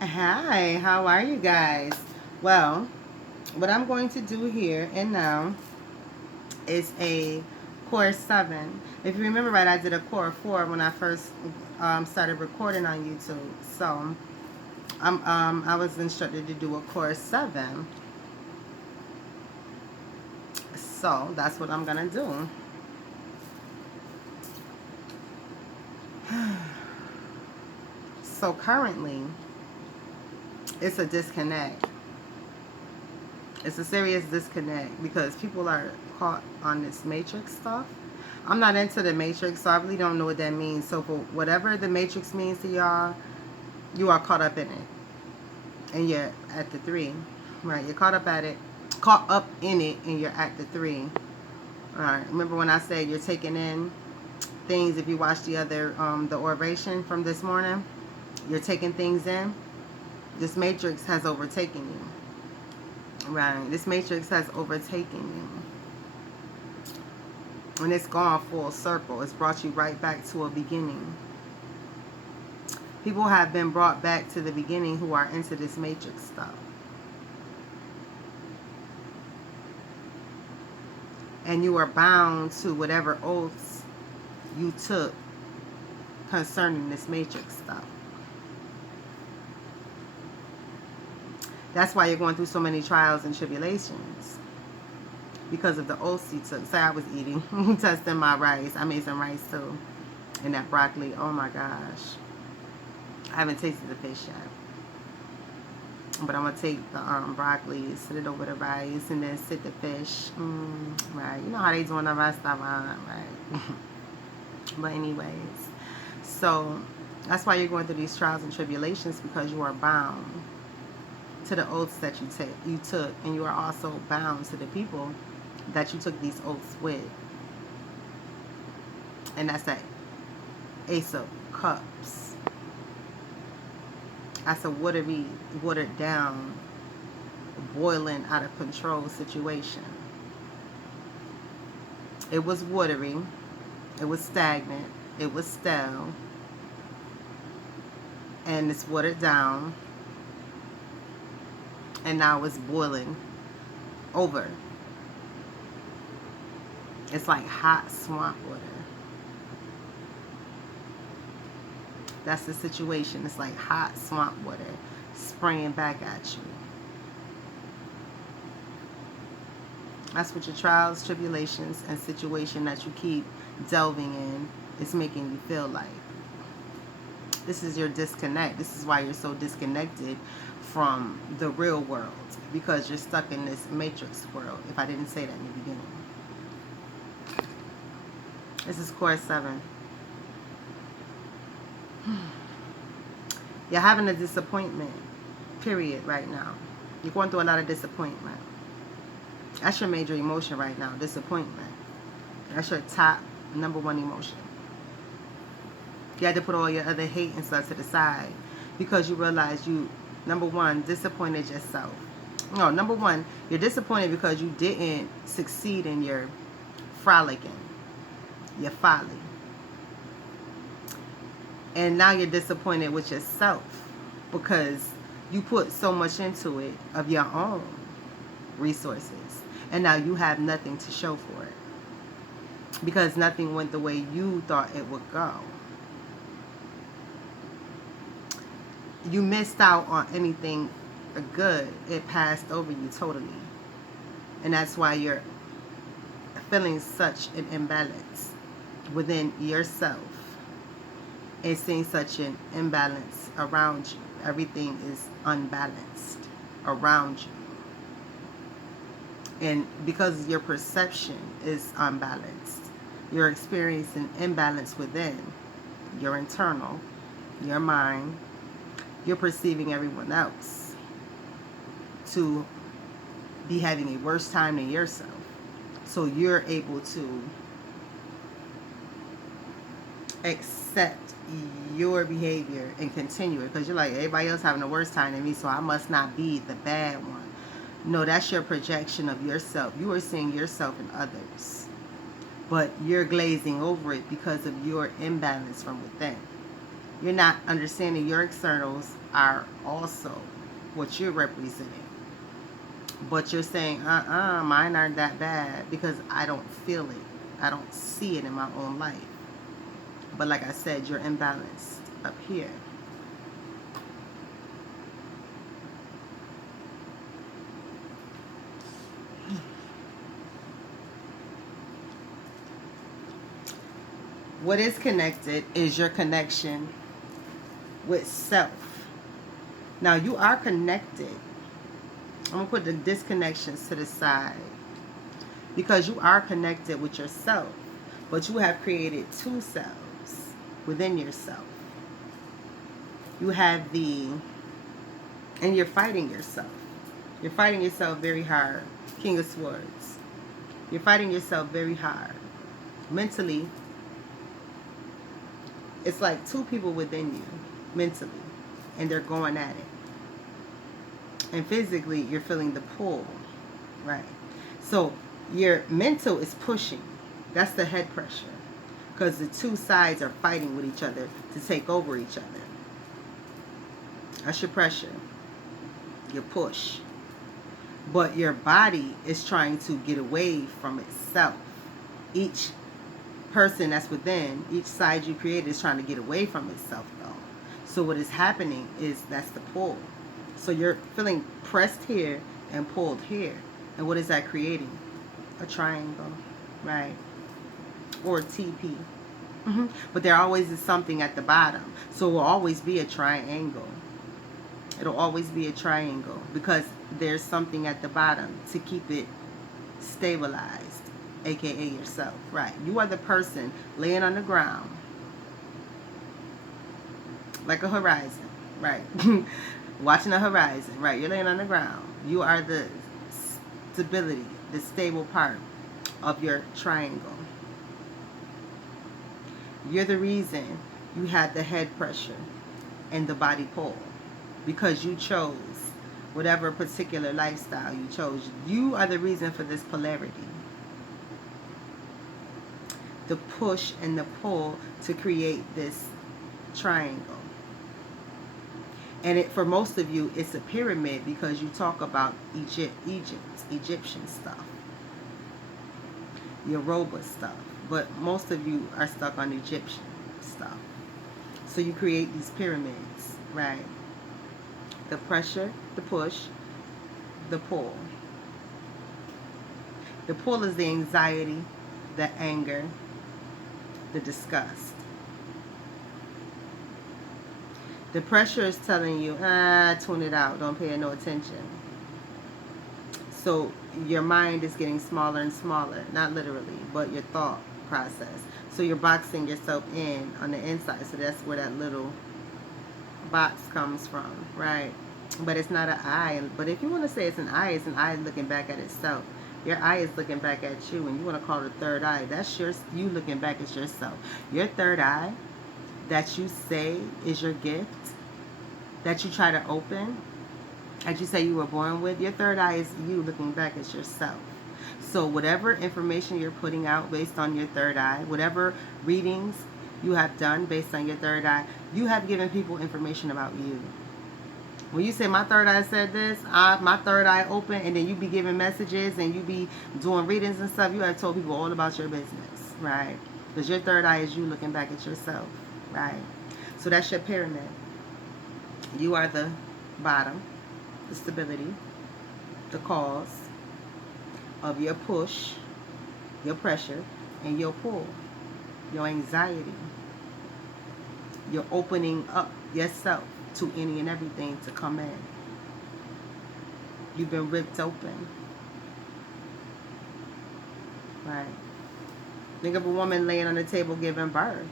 Hi, how are you guys? Well, what I'm going to do here and now is a core 7. If you remember right, I did a core 4 when I first started recording on YouTube. So I was instructed to do a core 7. So that's what I'm going to do. So currently, it's a disconnect. It's a serious disconnect because people are caught on this matrix stuff. I'm not into the matrix, so I really don't know what that means. So for whatever the matrix means to y'all, you are caught up in it. And you're at the 3. Right, you're caught up in it, and you're at the 3. Alright. Remember when I said you're taking in things, if you watch the oration from this morning, you're taking things in. This matrix has overtaken you. Right. This matrix has overtaken you. And it's gone full circle. It's brought you right back to a beginning. People have been brought back to the beginning who are into this matrix stuff. And you are bound to whatever oaths you took concerning this matrix stuff. That's why you're going through so many trials and tribulations. Because of the oaths you took. Say I was eating, testing my rice. I made some rice too. And that broccoli, oh my gosh. I haven't tasted the fish yet. But I'm going to take the broccoli, sit it over the rice, and then sit the fish. Right. You know how they doing the restaurant, right? But anyways. So, that's why you're going through these trials and tribulations, because you are bound to the oaths that you took. And you are also bound to the people that you took these oaths with. And that's that Ace of Cups. That's a watered down, boiling out of control situation. It was watery. It was stagnant. It was stale. And it's watered down. And now it's boiling over. It's like hot swamp water. That's the situation. It's like hot swamp water spraying back at you. That's what your trials, tribulations, and situation that you keep delving in is making you feel like. This is your disconnect. This is why you're so disconnected from the real world, because you're stuck in this matrix world, if I didn't say that in the beginning. This is core 7. You're having a disappointment, period, right now. You're going through a lot of disappointment. That's your major emotion right now, disappointment. That's your top #1 emotion. You had to put all your other hate and stuff to the side because you realized you, #1, disappointed yourself. No, #1, you're disappointed because you didn't succeed in your frolicking, your folly. And now you're disappointed with yourself because you put so much into it of your own resources. And now you have nothing to show for it. Because nothing went the way you thought it would go. You missed out on anything good. It passed over you totally. And that's why you're feeling such an imbalance within yourself. And seeing such an imbalance around you. Everything is unbalanced around you. And because your perception is unbalanced, you're experiencing imbalance within your internal, your mind. You're perceiving everyone else to be having a worse time than yourself. So you're able to accept your behavior and continue it because you're like, everybody else having a worse time than me, so I must not be the bad one. No, that's your projection of yourself. You are seeing yourself in others, but you're glazing over it because of your imbalance from within. You're not understanding your externals are also what you're representing. But you're saying, mine aren't that bad because I don't feel it. I don't see it in my own life. But like I said, you're imbalanced up here. What is connected is your connection with self. Now you are connected. I'm going to put the disconnections to the side because you are connected with yourself, but you have created two selves within yourself. You have and you're fighting yourself. You're fighting yourself very hard. King of Swords. You're fighting yourself very hard. Mentally, it's like two people within you, mentally, and they're going at it. And physically, you're feeling the pull, right? So your mental is pushing. That's the head pressure. Because the two sides are fighting with each other to take over each other. That's your pressure. Your push. But your body is trying to get away from itself. Each person that's within, each side you created is trying to get away from itself though. So what is happening is that's the pull. So you're feeling pressed here and pulled here. And what is that creating? A triangle, right? Or a TP. But there always is something at the bottom. So it will always be a triangle. It'll always be a triangle because there's something at the bottom to keep it stabilized, aka yourself, right? You are the person laying on the ground like a horizon, right? Watching a horizon, right? You're laying on the ground. You are the stability, the stable part of your triangle. You're the reason you had the head pressure and the body pull because you chose whatever particular lifestyle you chose. You are the reason for this polarity. The push and the pull to create this triangle. And for most of you, it's a pyramid because you talk about Egyptian stuff, Yoruba stuff. But most of you are stuck on Egyptian stuff. So you create these pyramids, right? The pressure, the push, the pull. The pull is the anxiety, the anger, the disgust. The pressure is telling you, tune it out, don't pay no attention. So your mind is getting smaller and smaller, not literally, but your thought process. So you're boxing yourself in on the inside. So that's where that little box comes from, right? But it's not an eye. But if you want to say it's an eye looking back at itself. Your eye is looking back at you, and you want to call it a third eye. That's you looking back at yourself. Your third eye that you say is your gift, that you try to open, that you say you were born with, your third eye is you looking back at yourself. So whatever information you're putting out based on your third eye, whatever readings you have done based on your third eye, you have given people information about you. When you say my third eye said this, my third eye open, and then you be giving messages and you be doing readings and stuff, you have told people all about your business, right? Because your third eye is you looking back at yourself, right? So that's your pyramid. You are the bottom, the stability, the cause of your push, your pressure, and your pull, your anxiety. You're opening up yourself to any and everything to come in. You've been ripped open. Right. Think of a woman laying on the table giving birth.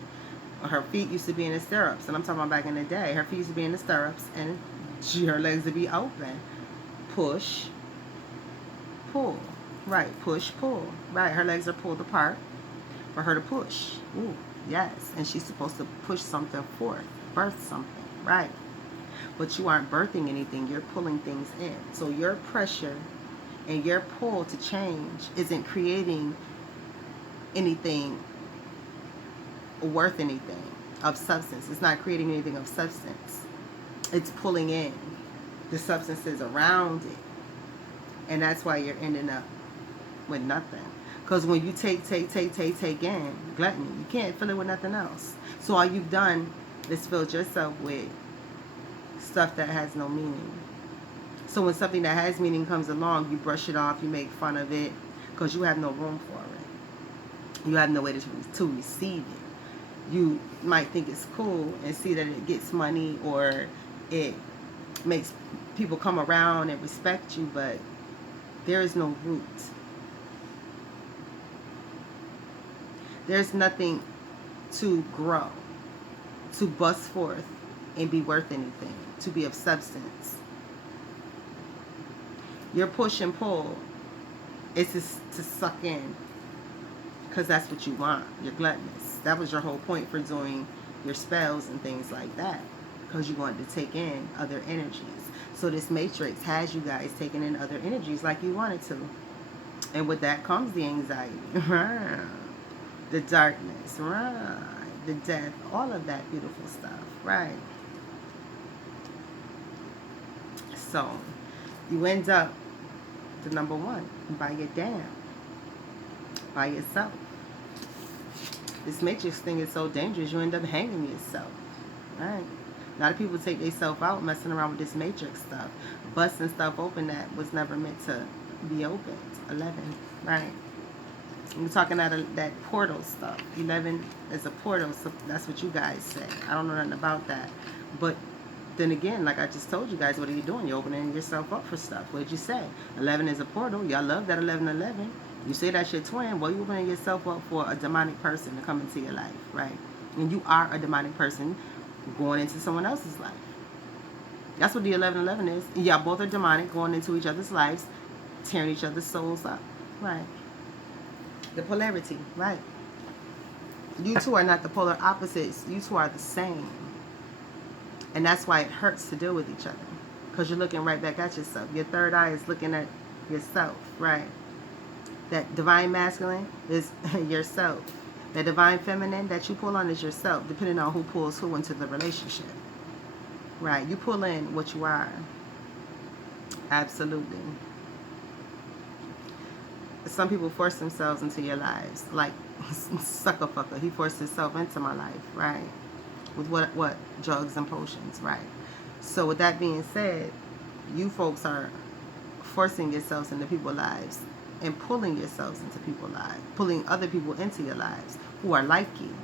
Her feet used to be in the stirrups, and I'm talking about back in the day. Her feet used to be in the stirrups, and her legs would be open. Push, pull. Right, push, pull. Right, her legs are pulled apart for her to push. Ooh, yes. And she's supposed to push something forth, birth something, right? But you aren't birthing anything, you're pulling things in. So your pressure and your pull to change isn't creating anything worth anything. of substance. It's not creating anything of substance. It's pulling in the substances around it. And that's why you're ending up with nothing. Because when you take in gluttony, you can't fill it with nothing else. So all you've done is filled yourself with stuff that has no meaning. So when something that has meaning comes along, you brush it off, you make fun of it, because you have no room for it. You have no way to receive it. You might think it's cool and see that it gets money or it makes people come around and respect you, but there is no root. There's nothing to grow, to bust forth and be worth anything, to be of substance. Your push and pull is to suck in, because that's what you want. You're gluttonous. That was your whole point for doing your spells and things like that, because you wanted to take in other energies. So this matrix has you guys taking in other energies like you wanted to. And with that comes the anxiety, the darkness, the death, all of that beautiful stuff, right? So you end up, the number one, by your damn, by yourself. This matrix thing is so dangerous, you end up hanging yourself, right? A lot of people take themselves out messing around with this matrix stuff, busting stuff open that was never meant to be opened. 11, right? We're talking that portal stuff. 11 is a portal, so that's what you guys say. I don't know nothing about that. But then again, like I just told you guys, what are you doing? You're opening yourself up for stuff. What did you say? 11 is a portal. Y'all love that 1111. You say that's your twin. Well, you're opening yourself up for a demonic person to come into your life, right? And you are a demonic person going into someone else's life. That's what the 1111 is. Y'all both are demonic, going into each other's lives, tearing each other's souls up, right? The polarity, right? You two are not the polar opposites. You two are the same. And that's why it hurts to deal with each other, because you're looking right back at yourself. Your third eye is looking at yourself, right? That divine masculine is yourself. The divine feminine that you pull on is yourself, depending on who pulls who into the relationship, right? You pull in what you are. Absolutely. Some people force themselves into your lives, like sucker fucker. He forced himself into my life, right? With what? Drugs and potions, right? So with that being said, you folks are forcing yourselves into people's lives and pulling yourselves into people's lives, pulling other people into your lives who are like you.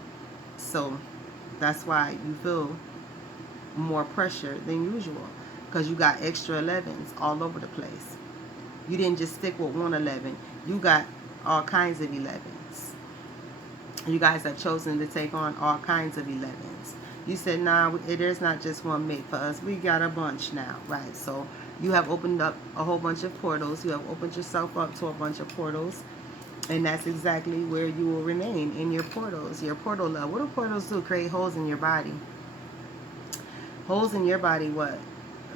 So that's why you feel more pressure than usual, because you got extra 11s all over the place. You didn't just stick with one 11. You got all kinds of 11s. You guys have chosen to take on all kinds of 11s. You said, nah, there's not just one mate for us. We got a bunch now, right? So you have opened up a whole bunch of portals. You have opened yourself up to a bunch of portals. And that's exactly where you will remain, in your portals, your portal love. What do portals do? Create holes in your body. Holes in your body, what?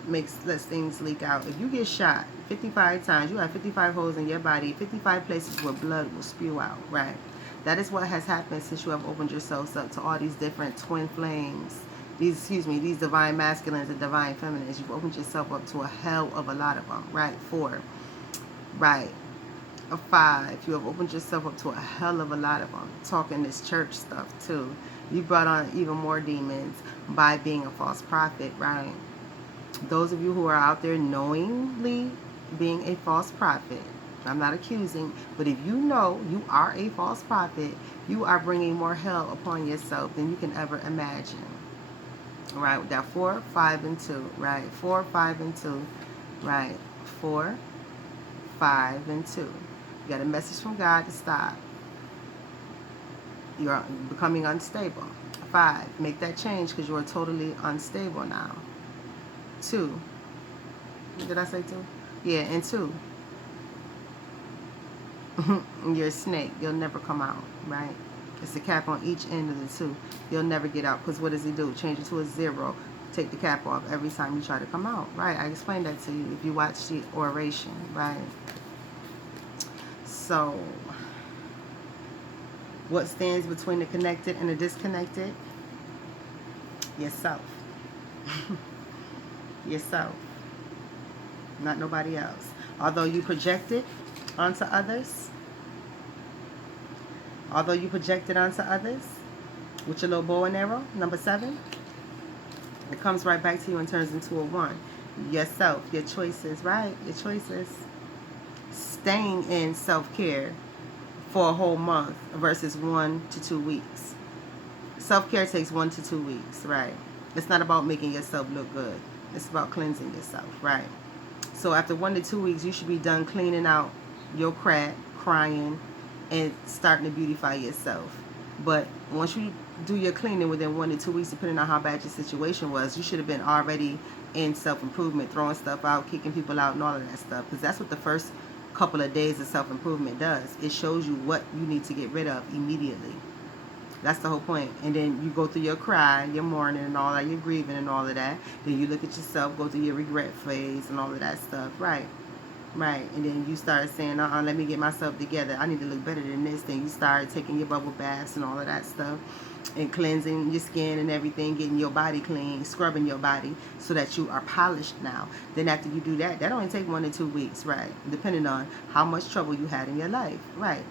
Lets things leak out. If you get shot 55 times, you have 55 holes in your body, 55 places where blood will spew out, right? That is what has happened since you have opened yourselves up to all these different twin flames. These divine masculines and divine feminines. You've opened yourself up to a hell of a lot of them, right? 4, right? A 5. You have opened yourself up to a hell of a lot of them. Talking this church stuff too. You brought on even more demons by being a false prophet, right? Those of you who are out there knowingly being a false prophet, I'm not accusing, but if you know you are a false prophet, you are bringing more hell upon yourself than you can ever imagine. Right? That 4, 5, and 2. Right? 4, 5, and 2. Right? 4, 5, and 2. You got a message from God to stop. You're becoming unstable. 5, make that change, because you are totally unstable now. 2. Did I say 2? Yeah, and 2. You're a snake. You'll never come out, right? It's a cap on each end of the 2. You'll never get out, because what does he do? Change it to a 0. Take the cap off every time you try to come out, right? I explained that to you if you watch the Oration, right? So, what stands between the connected and the disconnected? Yourself. Yourself. Not nobody else. Although you project it onto others, with your little bow and arrow, number 7, it comes right back to you and turns into a 1. Yourself, your choices, right? Your choices. Staying in self-care for a whole month versus 1 to 2 weeks. Self-care takes 1 to 2 weeks, right? It's not about making yourself look good. It's about cleansing yourself, right? So after 1 to 2 weeks, you should be done cleaning out your crap, crying, and starting to beautify yourself. But once you do your cleaning within 1 to 2 weeks, depending on how bad your situation was, you should have been already in self-improvement, throwing stuff out, kicking people out, and all of that stuff. Because that's what the first couple of days of self-improvement does. It shows you what you need to get rid of immediately. That's the whole point. And then you go through your cry, your mourning, and all that, your grieving and all of that. Then you look at yourself, go through your regret phase and all of that stuff. Right. Right. And then you start saying, let me get myself together. I need to look better than this. Then you start taking your bubble baths and all of that stuff. And cleansing your skin and everything, getting your body clean, scrubbing your body so that you are polished now. Then after you do that, that only take 1 to 2 weeks, right? Depending on how much trouble you had in your life, right?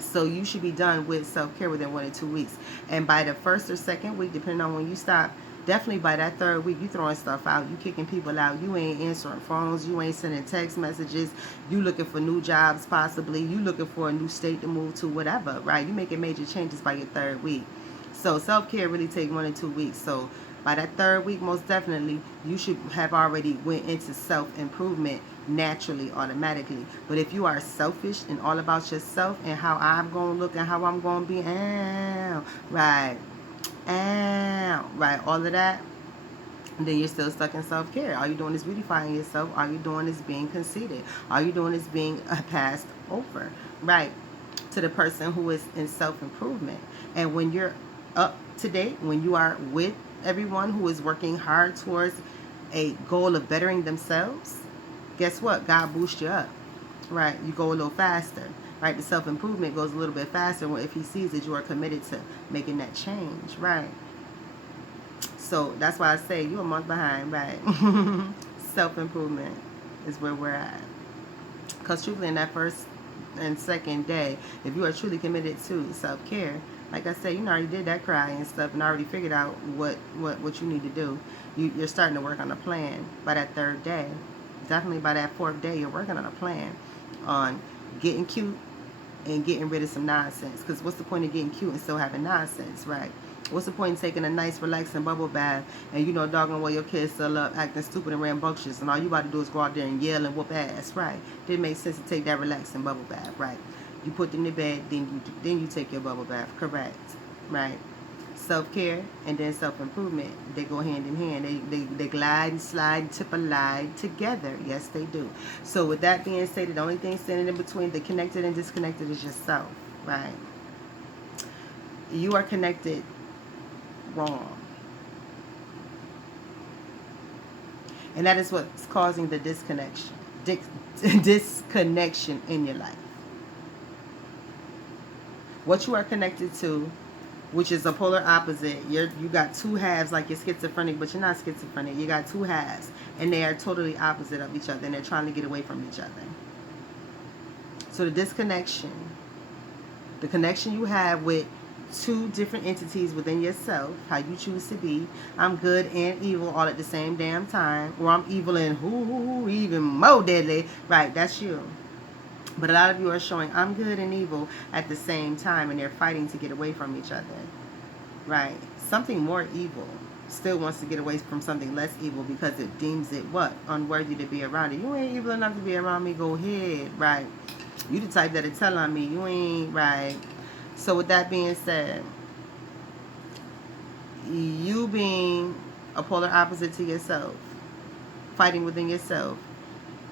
So you should be done with self-care within 1 to 2 weeks. And by the first or second week, depending on when you stop, definitely by that third week, you throwing stuff out. You kicking people out. You ain't answering phones. You ain't sending text messages. You looking for new jobs possibly. You looking for a new state to move to, whatever, right? You making major changes by your third week. So self-care really take 1 to 2 weeks. So by that third week, most definitely, you should have already went into self-improvement naturally, automatically. But if you are selfish and all about yourself and how I'm going to look and how I'm going to be, right, all of that, then you're still stuck in self-care. All you're doing is beautifying yourself. All you're doing is being conceited. All you're doing is being passed over, right, to the person who is in self-improvement. And when you're up to date, when you are with everyone who is working hard towards a goal of bettering themselves, guess what? God boosts you up, right? You go a little faster, right? The self-improvement goes a little bit faster if he sees that you are committed to making that change, right? So that's why I say you're a month behind, right? Self-improvement is where we're at. Because truthfully, in that first and second day, if you are truly committed to self-care, like I said, you already did that cry and stuff and already figured out what you need to do. You're starting to work on a plan by that third day. Definitely by that fourth day, you're working on a plan on getting cute and getting rid of some nonsense. Because what's the point of getting cute and still having nonsense, right? What's the point in taking a nice, relaxing bubble bath and doggone well your kids still up acting stupid and rambunctious and all you about to do is go out there and yell and whoop ass, right? Didn't make sense to take that relaxing bubble bath, right? You put them to bed, then you take your bubble bath, correct, right? Self-care and then self-improvement, they go hand in hand. They glide and slide and tip a line together. Yes, they do. So with that being said, the only thing standing in between the connected and disconnected is yourself, right? You are connected wrong. And that is what's causing the disconnection. Disconnection in your life. What you are connected to, which is a polar opposite. You got two halves, like you're schizophrenic, but you're not schizophrenic. You got two halves, and they are totally opposite of each other, and they're trying to get away from each other. So the disconnection, the connection you have with two different entities within yourself, how you choose to be. I'm good and evil all at the same damn time, or I'm evil and even more deadly. Right, that's you. But a lot of you are showing I'm good and evil at the same time, and they're fighting to get away from each other. Right? Something more evil still wants to get away from something less evil because it deems it what? Unworthy to be around it. You ain't evil enough to be around me, go ahead. Right? You the type that'll tell on me. You ain't, right? So with that being said, you being a polar opposite to yourself, fighting within yourself,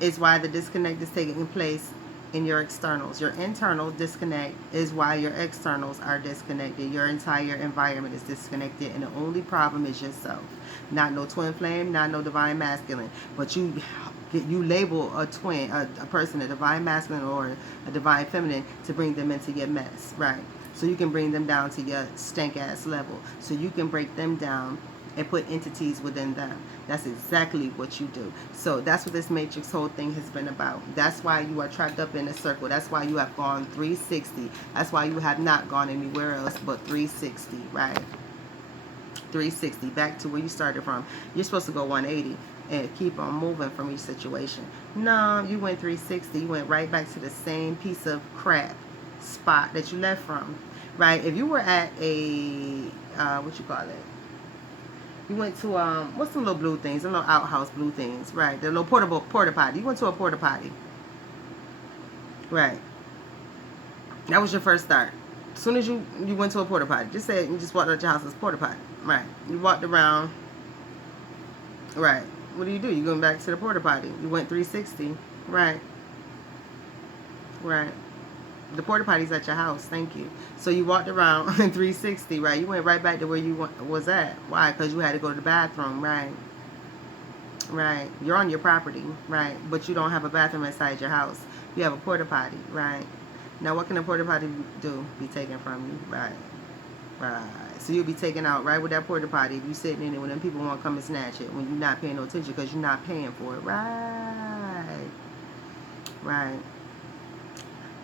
is why the disconnect is taking place in your externals. Your internal disconnect is why your externals are disconnected. Your entire environment is disconnected, and the only problem is yourself. Not no twin flame, not no divine masculine, but you label a twin, a person, a divine masculine or a divine feminine, to bring them into your mess, right? So you can bring them down to your stank ass level. So you can break them down and put entities within them. That's exactly what you do. So that's what this matrix whole thing has been about. That's why you are trapped up in a circle. That's why you have gone 360. That's why you have not gone anywhere else but 360, right? 360, back to where you started from. You're supposed to go 180 and keep on moving from each situation. No, you went 360. You went right back to the same piece of crap spot that you left from, right? If you were at a, what you call it? You went to, what's some little blue things? Some little outhouse blue things, right? The little porta potty. You went to a porta potty, right? That was your first start. As soon as you went to a porta potty, just say you just walked out your house as porta potty, right? You walked around, right? What do? You going back to the porta potty. You went 360, right? Right. The porta potty's at your house. Thank you. So you walked around in 360, right? You went right back to where you was at. Why? Because you had to go to the bathroom, right? Right. You're on your property, right? But you don't have a bathroom inside your house. You have a porta potty, right? Now, what can a porta potty do? Be taken from you, right? Right. So you'll be taken out right with that porta potty if you sitting in it when them people want to come and snatch it when you're not paying no attention because you're not paying for it, right? Right.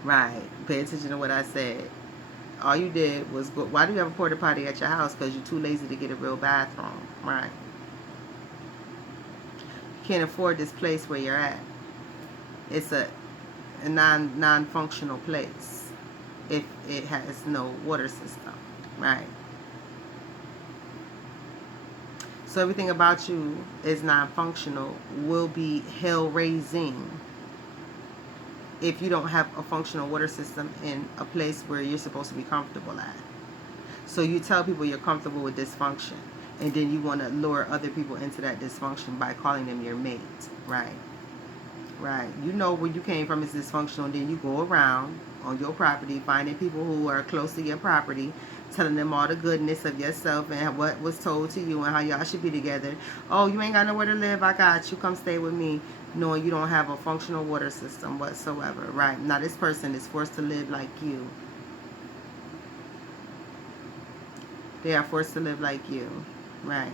Right. Pay attention to what I said. All you did was go. Why do you have a porta potty at your house? Because you're too lazy to get a real bathroom, right? You can't afford this place where you're at. It's a non-functional place if it has no water system, right? So everything about you is non-functional, will be hell-raising if you don't have a functional water system in a place where you're supposed to be comfortable at. So you tell people you're comfortable with dysfunction, and then you want to lure other people into that dysfunction by calling them your mate, right? Right. You know where you came from is dysfunctional, and then you go around on your property finding people who are close to your property, telling them all the goodness of yourself and what was told to you and how y'all should be together. Oh, you ain't got nowhere to live? I got you. Come stay with me. Knowing you don't have a functional water system whatsoever, right? Now this person is forced to live like you. They are forced to live like you, right?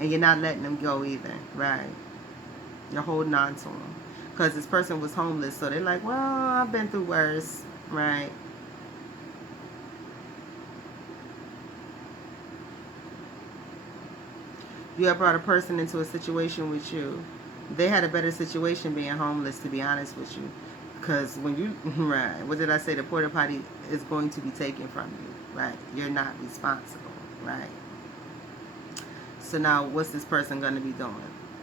And you're not letting them go either, right? You're holding on to them. Because this person was homeless, so they're like, well, I've been through worse, right? You have brought a person into a situation with you. They had a better situation being homeless, to be honest with you. Because when you, right, what did I say? The porta potty is going to be taken from you, right? You're not responsible, right? So now what's this person going to be doing?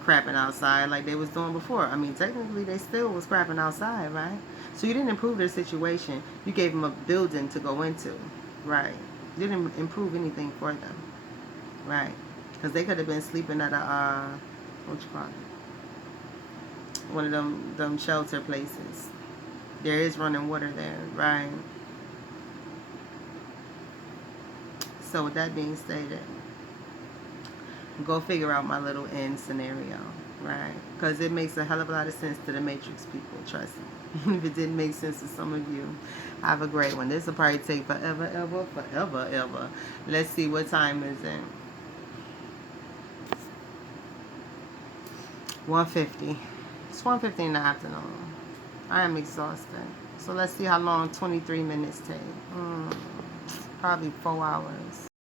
Crapping outside like they was doing before. I mean, technically they still was crapping outside, right? So you didn't improve their situation. You gave them a building to go into, right? You didn't improve anything for them, right? Because they could have been sleeping at a, what you call it? One of them shelter places. There is running water there, right? So with that being stated, go figure out my little end scenario, right? Because it makes a hell of a lot of sense to the Matrix people, trust me. If it didn't make sense to some of you, have a great one. This will probably take forever, ever. Let's see, what time is it? 1:50. It's 1:50 in the afternoon. I am exhausted. So let's see how long 23 minutes take. Probably 4 hours.